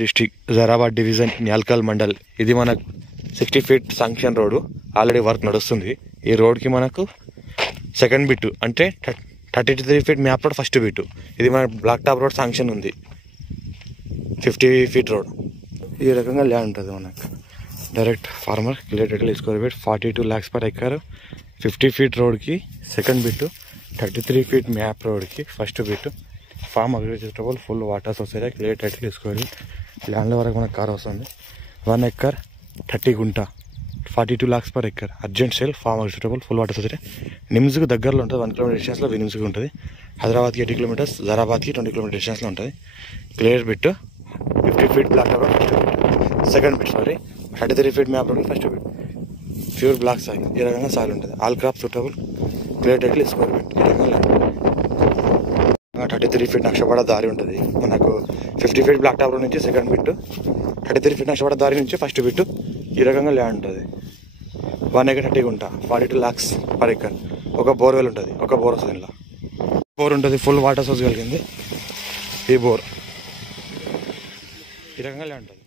District Zaheerabad division Nyalkal mandal. ఇది మనకు 60 feet sanction road. Already work నడుస్తుంది. ఈ రోడ్కి మనకు సెకండ్ బిట్ అంటే 33 feet map road first bit. ఇది మన బ్లాక్ టాప్ రోడ్ శాంక్షన్ ఉంది. 50 feet రోడ్. ఈ రకంగా ల్యాండ్ ఉంటుంది మనకు. Direct farmer clear title square feet 42 lakhs per acre. 50 feet రోడ్కి సెకండ్ బిట్, 33 feet మ్యాప్ రోడ్కి first bit. Farm agriculturable full water society clear title square feet. ల్యాండ్ల వరకు మనకు కార్ వస్తుంది. 1 acre 30 గుంట 42 lakhs per acre. Urgent sale farm agriculturable full water society. నిమ్స్కి దగ్గరలో ఉంటుంది. 1 kilometer డిస్టెన్స్లో నిమ్స్కి ఉంటుంది. హైదరాబాద్కి 80 kilometers, జరాబాద్కి 20 kilometer డిస్టెన్స్లో ఉంటుంది. Clear bit 50 feet black road first bit, second bit 33 feet map road first bit. Pure black soil. ఈ రకంగా సాయిల్ ఉంటుంది. All crop suitable clear title square feet. ఈ రకంగా 33 feet నక్షపడ దారి ఉంటుంది మనకు. 50 feet బ్లాక్ టాప్ రోడ్ నుంచి సెకండ్ బిట్, 33 feet నక్షపడ దారి నుంచి ఫస్ట్ బిట్. ఈ రకంగా ల్యాండ్ ఉంటుంది. 1 acre 30 గుంట 42 lakhs per acre. ఒక బోర్వెల్ ఉంటుంది. ఒక బోర్ వస్తుంది. ఇలా బోర్ ఉంటుంది. ఫుల్ వాటర్ సోర్స్ కలిగింది ఈ బోర్. ఈ రకంగా ల్యాండ్ ఉంటుంది.